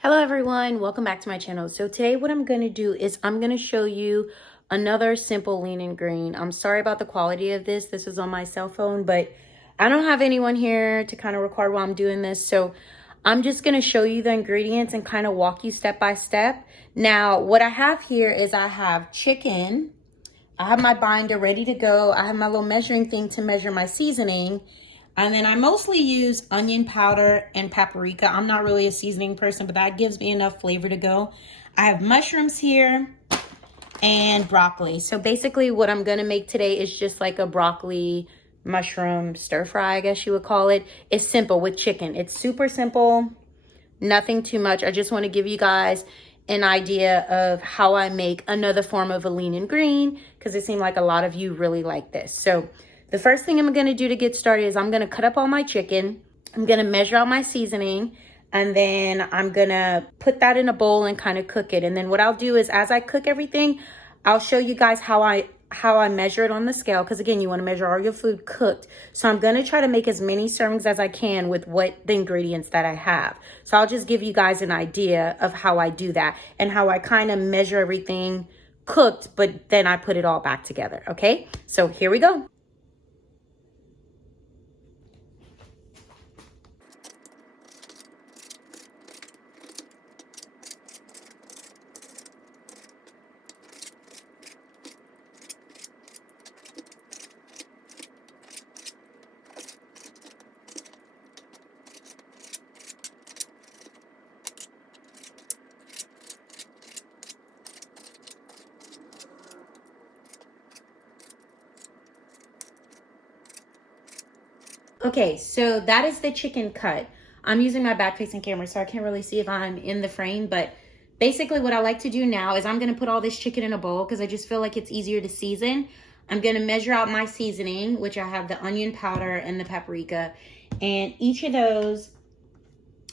Hello everyone, welcome back to my channel. So today what I'm going to do is I'm going to show you another simple lean and green. I'm sorry about the quality of this. This is on my cell phone, but I don't have anyone here to kind of record while I'm doing this. So I'm just going to show you the ingredients and kind of walk you step by step. Now, what I have here is I have chicken. I have my binder ready to go. I have my little measuring thing to measure my seasoning. And then I mostly use onion powder and paprika. I'm not really a seasoning person, but that gives me enough flavor to go. I have mushrooms here and broccoli. So basically what I'm gonna make today is just like a broccoli mushroom stir fry, I guess you would call it. It's simple with chicken. It's super simple, nothing too much. I just wanna give you guys an idea of how I make another form of a lean and green, because it seemed like a lot of you really like this. So the first thing I'm gonna do to get started is I'm gonna cut up all my chicken. I'm gonna measure out my seasoning, and then I'm gonna put that in a bowl and kind of cook it. And then what I'll do is as I cook everything, I'll show you guys how I measure it on the scale, because again, you want to measure all your food cooked. So I'm going to try to make as many servings as I can with what the ingredients that I have. So I'll just give you guys an idea of how I do that and how I kind of measure everything cooked, but then I put it all back together. Okay, so here we go. Okay, so that is the chicken cut. I'm using my back facing camera, so I can't really see if I'm in the frame, but basically what I like to do now is I'm gonna put all this chicken in a bowl because I just feel like it's easier to season. I'm gonna measure out my seasoning, which I have the onion powder and the paprika, and each of those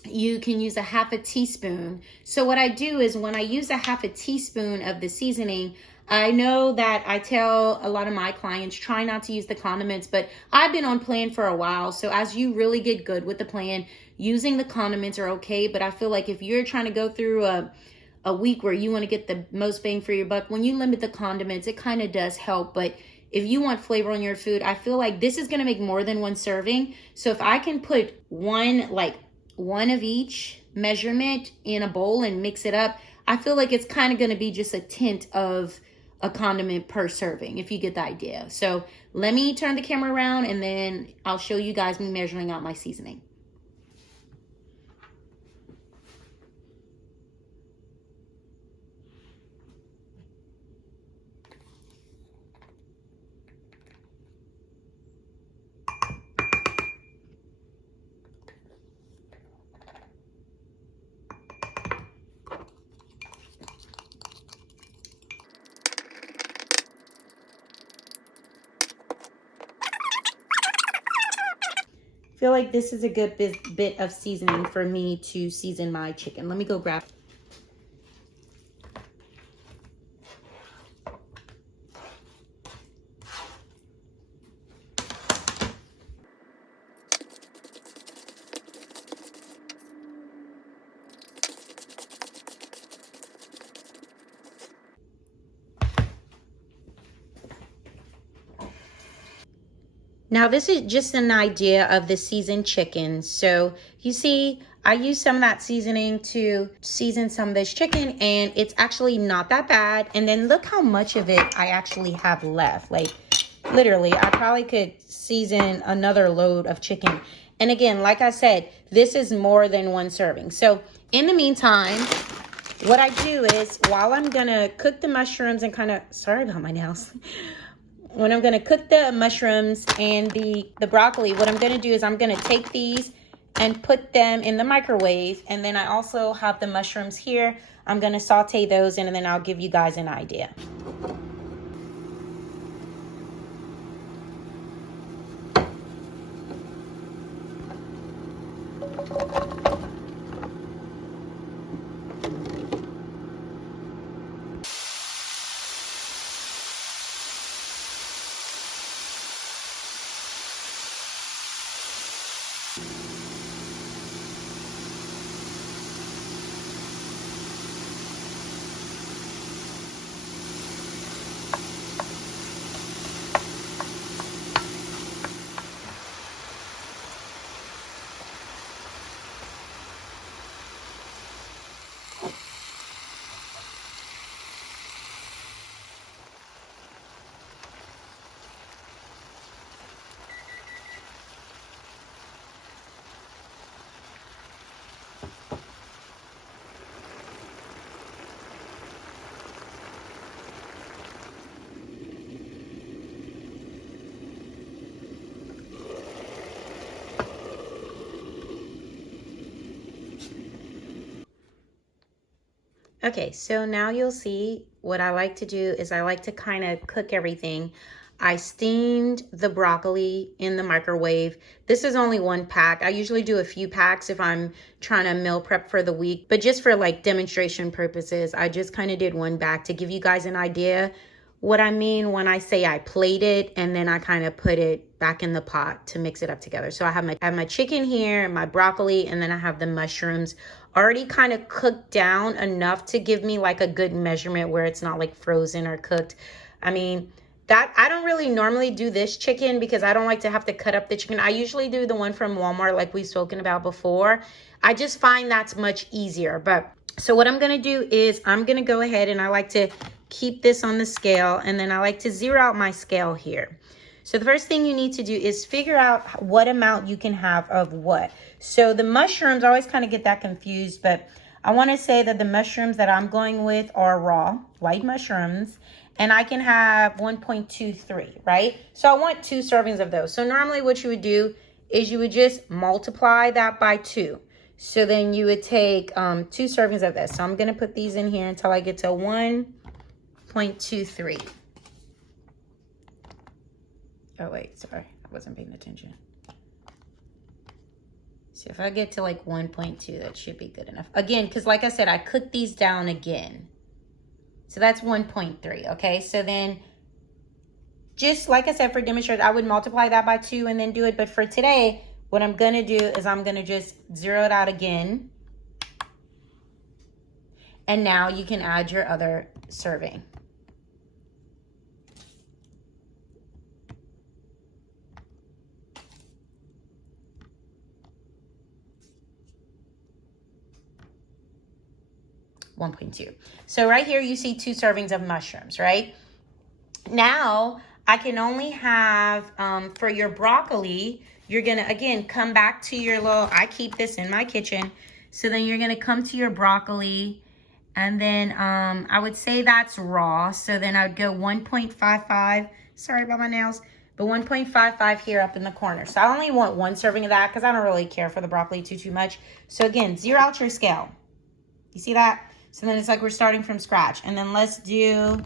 you can use a half a teaspoon. So what I do is when I use a half a teaspoon of the seasoning, I know that I tell a lot of my clients, try not to use the condiments, but I've been on plan for a while. So as you really get good with the plan, using the condiments are okay. But I feel like if you're trying to go through a week where you want to get the most bang for your buck, when you limit the condiments, it kind of does help. But if you want flavor on your food, I feel like this is going to make more than one serving. So if I can put one of each measurement in a bowl and mix it up, I feel like it's kind of going to be just a tint of a condiment per serving, if you get the idea. So let me turn the camera around and then I'll show you guys me measuring out my seasoning. I feel like this is a good bit of seasoning for me to season my chicken. Let me go grab. Now this is just an idea of the seasoned chicken. So you see, I use some of that seasoning to season some of this chicken, and it's actually not that bad. And then look how much of it I actually have left. Like literally, I probably could season another load of chicken. And again, like I said, this is more than one serving. So in the meantime, what I do is while I'm gonna cook the mushrooms and kind of, sorry about my nails. When I'm going to cook the mushrooms and the broccoli, what I'm going to do is I'm going to take these and put them in the microwave. And then I also have the mushrooms here. I'm going to saute those in, and then I'll give you guys an idea. Okay, so now you'll see what I like to do is I like to kind of cook everything. I steamed the broccoli in the microwave. This is only one pack. I usually do a few packs if I'm trying to meal prep for the week, but just for like demonstration purposes, I just kind of did one bag to give you guys an idea what I mean when I say I plate it and then I kind of put it back in the pot to mix it up together. So I have my chicken here, my broccoli, and then I have the mushrooms already kind of cooked down enough to give me like a good measurement where it's not like frozen or cooked. I mean, that I don't really normally do this chicken because I don't like to have to cut up the chicken. I usually do the one from Walmart like we've spoken about before. I just find that's much easier. But so what I'm going to do is I'm going to go ahead and I like to keep this on the scale, and then I like to zero out my scale here. So the first thing you need to do is figure out what amount you can have of what. So the mushrooms, I always kind of get that confused, but I want to say that the mushrooms that I'm going with are raw, white mushrooms, and I can have 1.23, right? So I want 2 servings of those. So normally what you would do is you would just multiply that by 2. So then you would take 2 servings of this. So I'm going to put these in here until I get to 1.23. Oh, wait, sorry. I wasn't paying attention. So if I get to like 1.2, that should be good enough. Again, because like I said, I cooked these down again. So that's 1.3, okay? So then, just like I said, for demonstration, I would multiply that by 2 and then do it. But for today, what I'm going to do is I'm going to just zero it out again. And now you can add your other serving. $1.2. So right here you see 2 servings of mushrooms, right? Now I can only have, for your broccoli, you're going to, again, come back to your little, I keep this in my kitchen. So then you're going to come to your broccoli, and then I would say that's raw. So then I would go 1.55, sorry about my nails, but 1.55 here up in the corner. So I only want 1 serving of that because I don't really care for the broccoli too much. So again, zero out your scale. You see that? So then it's like we're starting from scratch. And then let's do,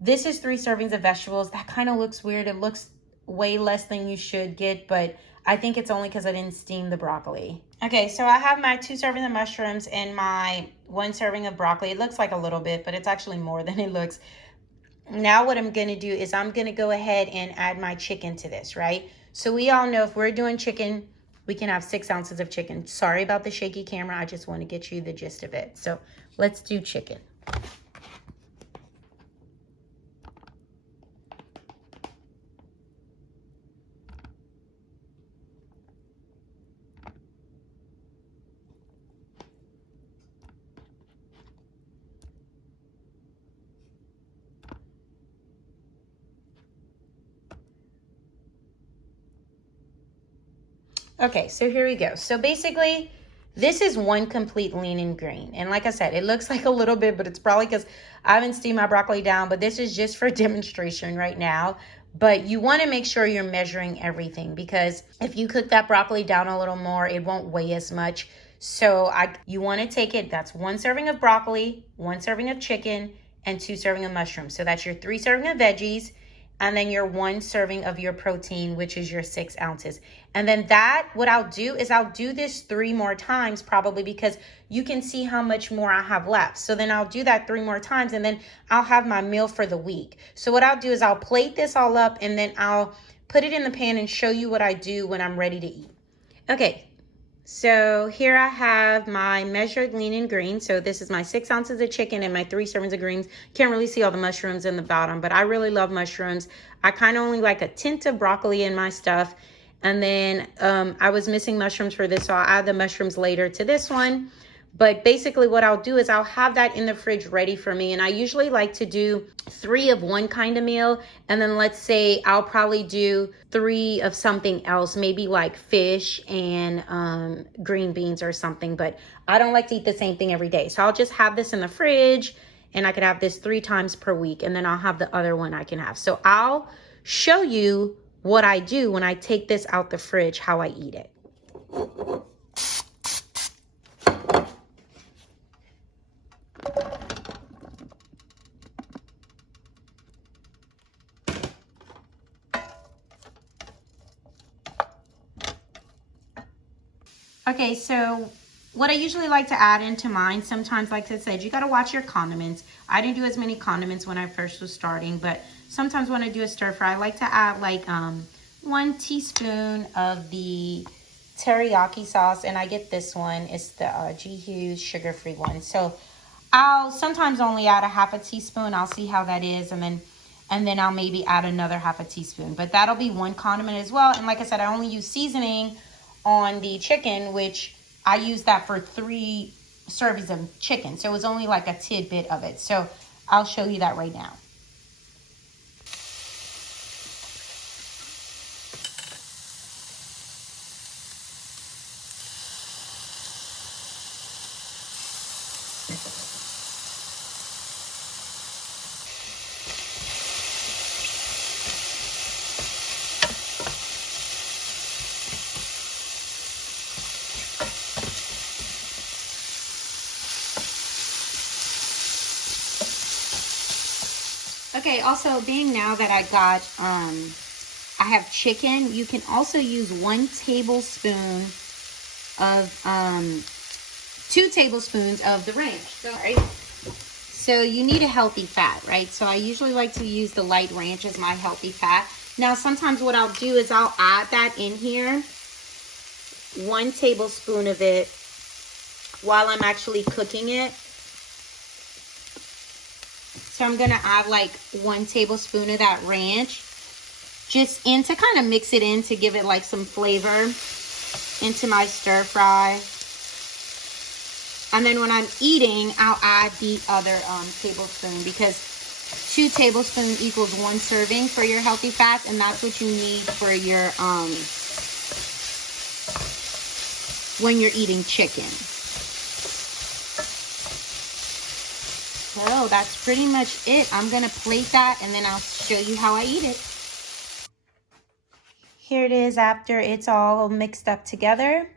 this is 3 servings of vegetables. That kind of looks weird. It looks way less than you should get, but I think it's only because I didn't steam the broccoli. Okay, so I have my 2 servings of mushrooms and my 1 serving of broccoli. It looks like a little bit, but it's actually more than it looks. Now what I'm going to do is I'm going to go ahead and add my chicken to this, right? So we all know if we're doing chicken, we can have 6 ounces of chicken. Sorry about the shaky camera. I just want to get you the gist of it. So let's do chicken. Okay, so here we go. So basically, this is 1 complete lean and green. And like I said, it looks like a little bit, but it's probably because I haven't steamed my broccoli down. But this is just for demonstration right now. But you want to make sure you're measuring everything, because if you cook that broccoli down a little more, it won't weigh as much. So you want to take it, that's 1 serving of broccoli, 1 serving of chicken, and 2 serving of mushrooms. So that's your 3 serving of veggies, and then your 1 serving of your protein, which is your 6 ounces. And then that, what I'll do is I'll do this 3 more times probably, because you can see how much more I have left. So then I'll do that 3 more times, and then I'll have my meal for the week. So what I'll do is I'll plate this all up, and then I'll put it in the pan and show you what I do when I'm ready to eat. Okay, so here I have my measured lean and green. So this is my 6 ounces of chicken and my 3 servings of greens. Can't really see all the mushrooms in the bottom, but I really love mushrooms. I kind of only like a tint of broccoli in my stuff. And then I was missing mushrooms for this, so I'll add the mushrooms later to this one. But basically what I'll do is I'll have that in the fridge ready for me. And I usually like to do 3 of one kind of meal. And then let's say I'll probably do 3 of something else, maybe like fish and green beans or something. But I don't like to eat the same thing every day. So I'll just have this in the fridge, and I could have this 3 times per week. And then I'll have the other one I can have. So I'll show you what I do when I take this out the fridge, how I eat it. Okay, so what I usually like to add into mine, sometimes, like I said, you got to watch your condiments. I didn't do as many condiments when I first was starting, but sometimes when I do a stir fry, I like to add like 1 teaspoon of the teriyaki sauce, and I get this one. It's the G Hughes sugar-free one. So I'll sometimes only add a half a teaspoon. I'll see how that is, and then I'll maybe add another half a teaspoon. But that'll be one condiment as well. And like I said, I only use seasoning on the chicken, which I use that for 3 servings of chicken. So it was only like a tidbit of it. So I'll show you that right now. Okay, also being now that I have chicken, you can also use 1 tablespoon of 2 tablespoons of the ranch. Sorry. So you need a healthy fat, right? So I usually like to use the light ranch as my healthy fat. Now sometimes what I'll do is I'll add that in here, 1 tablespoon of it, while I'm actually cooking it. So I'm gonna add like 1 tablespoon of that ranch just in to kind of mix it in to give it like some flavor into my stir fry. And then when I'm eating, I'll add the other tablespoon, because 2 tablespoons equals 1 serving for your healthy fats, and that's what you need for your when you're eating chicken. So that's pretty much it. I'm gonna plate that and then I'll show you how I eat it. Here it is after it's all mixed up together.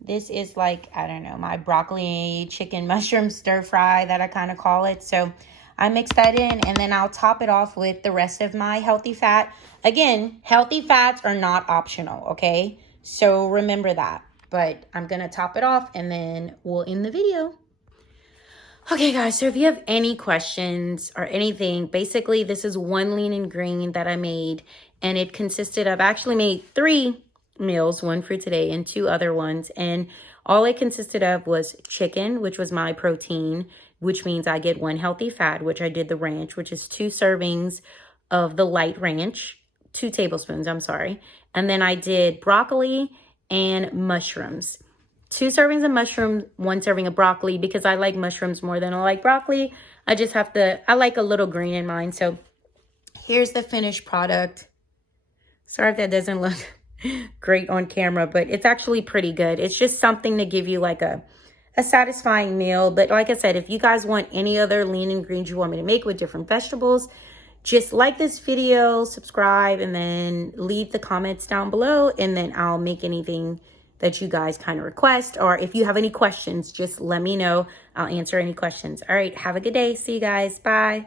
This is like, I don't know, my broccoli chicken mushroom stir fry that I kind of call it. So I mix that in and then I'll top it off with the rest of my healthy fat. Again, healthy fats are not optional, okay? So remember that. But I'm gonna top it off and then we'll end the video. Okay, guys, so if you have any questions or anything, basically this is 1 lean and green that I made, and it consisted of, I actually made 3 meals, 1 for today and 2 other ones, and all it consisted of was chicken, which was my protein, which means I get 1 healthy fat, which I did the ranch, which is 2 servings of the light ranch, 2 tablespoons, I'm sorry, and then I did broccoli and mushrooms. 2 servings of mushrooms, 1 serving of broccoli, because I like mushrooms more than I like broccoli. I like a little green in mine. So here's the finished product. Sorry if that doesn't look great on camera, but it's actually pretty good. It's just something to give you like a satisfying meal. But like I said, if you guys want any other lean and greens you want me to make with different vegetables, just like this video, subscribe, and then leave the comments down below, and then I'll make anything that you guys kind of request. Or if you have any questions, just let me know. I'll answer any questions. All right, have a good day. See you guys. Bye.